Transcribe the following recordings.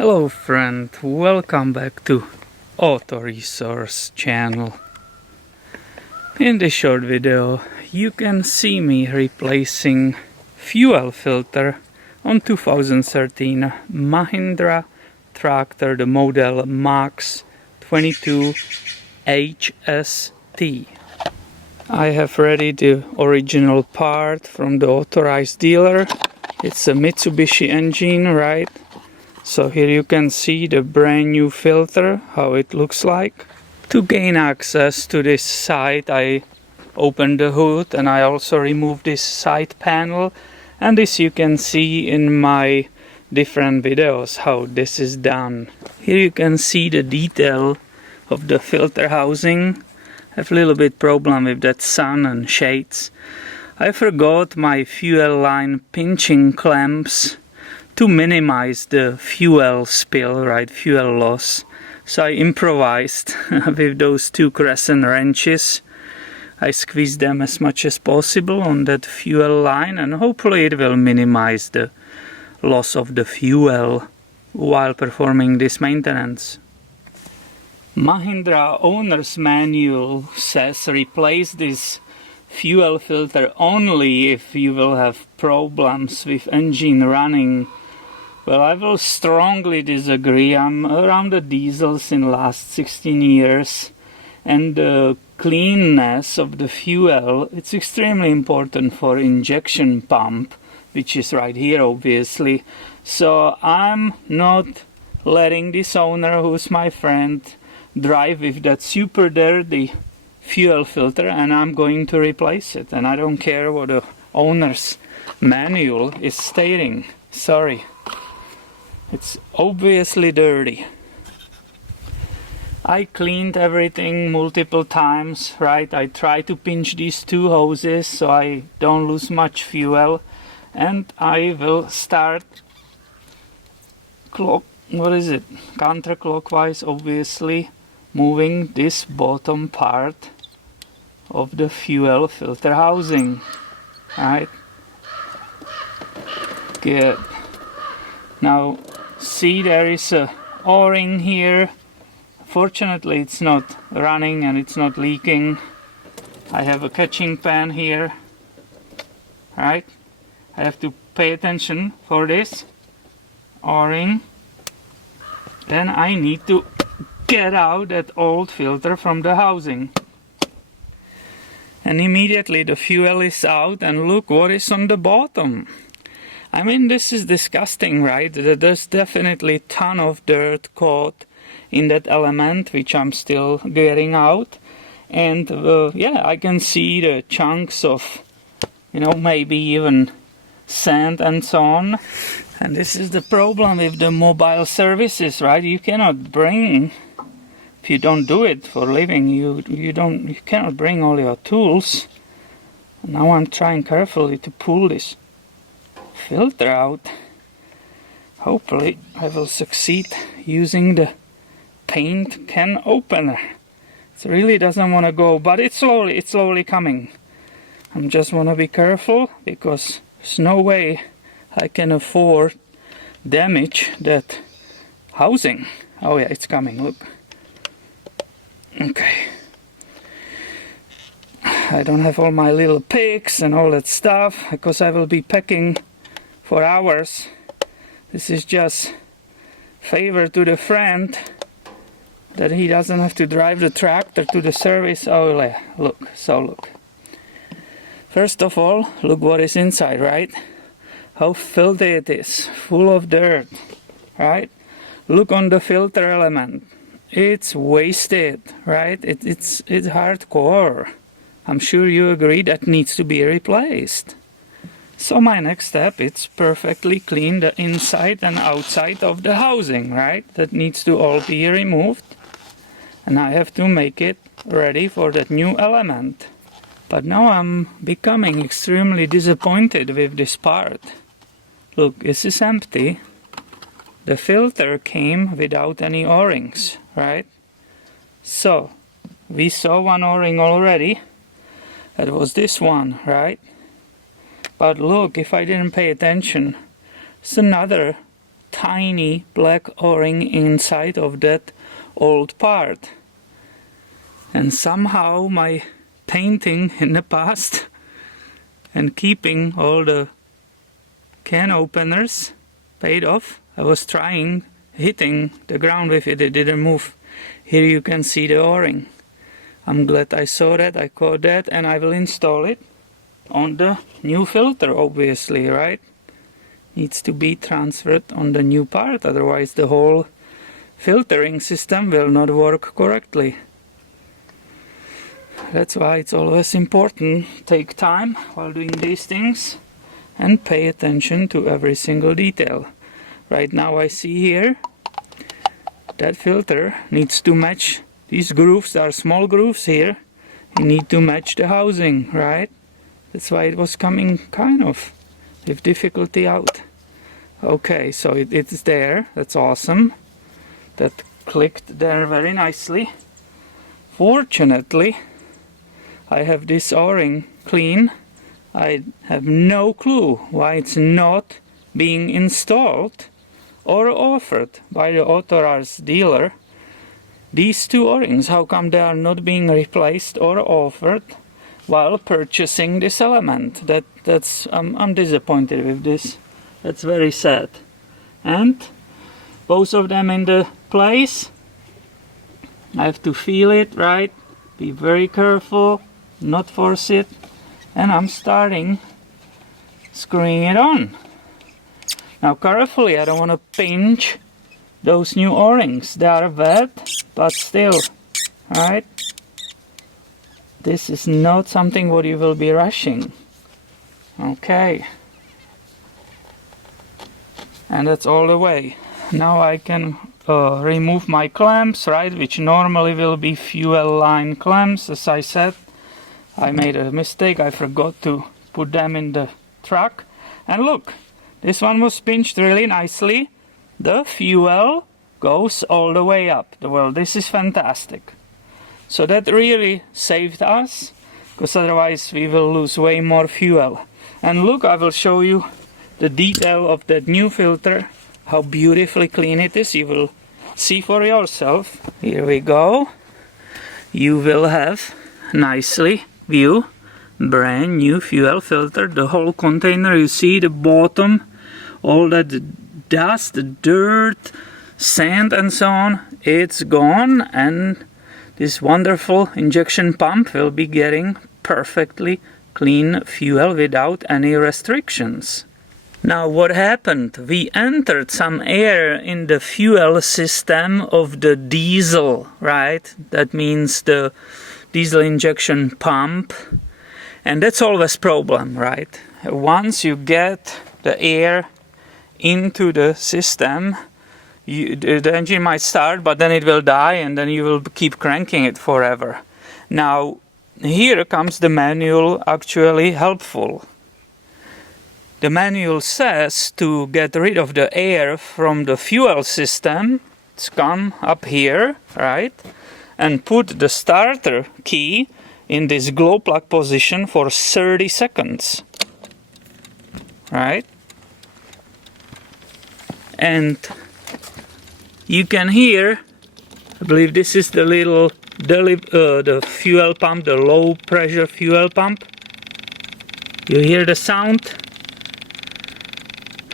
Hello friend, welcome back to Auto Resource channel. In this short video you can see me replacing fuel filter on 2013 Mahindra Tractor, the model MAX 22 HST. I have ready the original part from the authorized dealer. It's a Mitsubishi engine, right? So here you can see the brand new filter, how it looks like. To gain access to this site, I opened the hood and I also removed this side panel. And this you can see in my different videos, how this is done. Here you can see the detail of the filter housing. I have a little bit problem with that sun and shades. I forgot my fuel line pinching clamps to minimize the fuel spill, right, fuel loss. So I improvised with those two crescent wrenches. I squeezed them as much as possible on that fuel line and hopefully it will minimize the loss of the fuel while performing this maintenance. Mahindra owner's manual says replace this fuel filter only if you will have problems with engine running. Well, I will strongly disagree. I'm around the diesels in the last 16 years and the cleanness of the fuel, it's extremely important for injection pump, which is right here obviously. So I'm not letting this owner, who's my friend, drive with that super dirty fuel filter, and I'm going to replace it. And I don't care what the owner's manual is stating. Sorry. It's obviously dirty. I cleaned everything multiple times, right? I try to pinch these two hoses so I don't lose much fuel. And I will start counterclockwise, obviously, moving this bottom part of the fuel filter housing. Right? Good. Now, see, there is a O-ring here. Fortunately it's not running and it's not leaking. I have a catching pan here. Right? I have to pay attention for this O-ring. Then I need to get out that old filter from the housing. And immediately the fuel is out and look what is on the bottom. I mean, this is disgusting, right? There's definitely a ton of dirt caught in that element, which I'm still getting out. And yeah, I can see the chunks of, maybe even sand and so on. And this is the problem with the mobile services, right? You cannot bring, if you don't do it for a living, you cannot bring all your tools. Now I'm trying carefully to pull this filter out. Hopefully I will succeed using the paint can opener. It really doesn't want to go, but it's slowly coming. I just want to be careful because there's no way I can afford damage that housing. Oh yeah, it's coming, look. Okay. I don't have all my little picks and all that stuff because I will be packing for hours. This is just favor to the friend that he doesn't have to drive the tractor to the service. Oh yeah, look. First of all, look what is inside, right? How filthy it is, full of dirt, right? Look on the filter element. It's wasted, right? It's hardcore. I'm sure you agree that needs to be replaced. So my next step, it's perfectly clean the inside and outside of the housing, right? That needs to all be removed. And I have to make it ready for that new element. But now I'm becoming extremely disappointed with this part. Look, this is empty. The filter came without any O-rings, right? So, we saw one O-ring already. That was this one, right? But look, if I didn't pay attention, it's another tiny black O-ring inside of that old part. And somehow my painting in the past and keeping all the can openers paid off. I was trying, hitting the ground with it, it didn't move. Here you can see the O-ring. I'm glad I saw that, I caught that, and I will install it on the new filter, obviously, right? Needs to be transferred on the new part, otherwise the whole filtering system will not work correctly. That's why it's always important, take time while doing these things and pay attention to every single detail. Right now I see here that filter needs to match these grooves. There are small grooves here. You need to match the housing, right? That's why it was coming kind of with difficulty out. Okay, so it's there. That's awesome. That clicked there very nicely. Fortunately, I have this O-ring clean. I have no clue why it's not being installed or offered by the authorized dealer. These two O-rings, how come they are not being replaced or offered while purchasing this element? I'm disappointed with this. That's very sad. And both of them in the place. I have to feel it, right? Be very careful, not force it. And I'm starting screwing it on. Now carefully, I don't want to pinch those new O-rings. They are wet, but still, right? This is not something what you will be rushing. Okay. And that's all the way. Now I can remove my clamps, right? Which normally will be fuel line clamps. As I said, I made a mistake. I forgot to put them in the truck. And look, this one was pinched really nicely. The fuel goes all the way up. Well, this is fantastic. So that really saved us, because otherwise we will lose way more fuel. And look, I will show you the detail of that new filter, how beautifully clean it is. You will see for yourself. Here we go. You will have nicely view brand new fuel filter. The whole container, you see the bottom, all that dust, the dirt, sand and so on, it's gone, and this wonderful injection pump will be getting perfectly clean fuel without any restrictions. Now what happened? We entered some air in the fuel system of the diesel, right? That means the diesel injection pump, and that's always problem, right? Once you get the air into the system, the engine might start, but then it will die, and then you will keep cranking it forever. Now here comes the manual actually helpful. The manual says to get rid of the air from the fuel system, it's come up here, right? And put the starter key in this glow plug position for 30 seconds, right? And you can hear, I believe this is the little the fuel pump, the low pressure fuel pump. You hear the sound.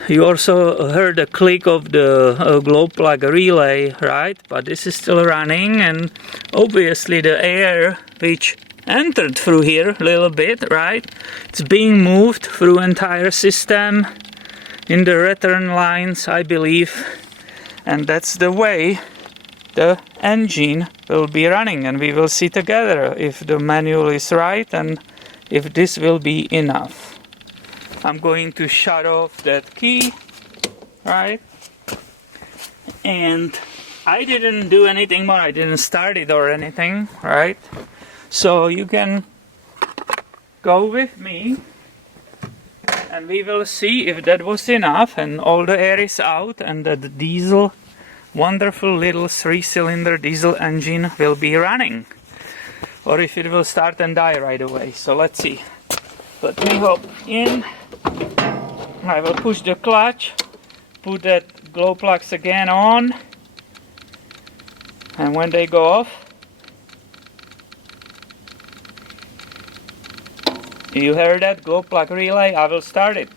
You also heard the click of the glow plug relay, right? But this is still running, and obviously the air which entered through here a little bit, right? It's being moved through entire system in the return lines, I believe, and that's the way the engine will be running, and we will see together if the manual is right and if this will be enough. I'm going to shut off that key, right? And I didn't do anything more, I didn't start it or anything, right? So you can go with me and we will see if that was enough and all the air is out and that the diesel, wonderful little 3-cylinder diesel engine will be running, or if it will start and die right away. So let's see. Let me hop in. I will push the clutch, put that glow plugs again on, and when they go off, you heard that glow plug relay, I will start it.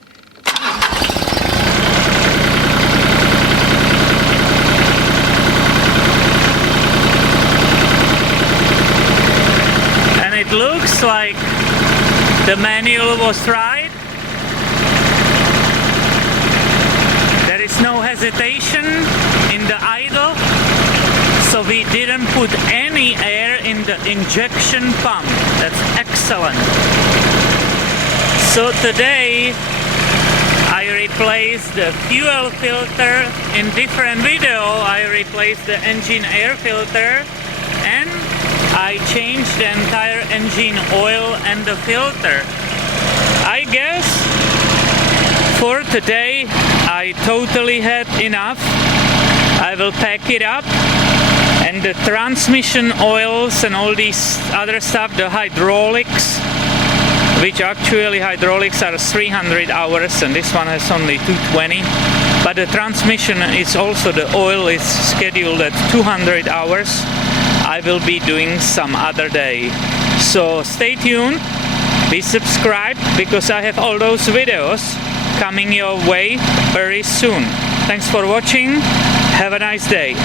And it looks like the manual was right. There is no hesitation in the idle, so we didn't put any air in the injection pump. That's excellent. So today I replaced the fuel filter. In different video I replaced the engine air filter, and I changed the entire engine oil and the filter. I guess for today I totally had enough. I will pack it up, and the transmission oils and all these other stuff, the hydraulics, which actually hydraulics are 300 hours and this one has only 220, but the transmission is also, the oil is scheduled at 200 hours. I will be doing some other day. So stay tuned, be subscribed, because I have all those videos coming your way very soon. Thanks for watching, have a nice day.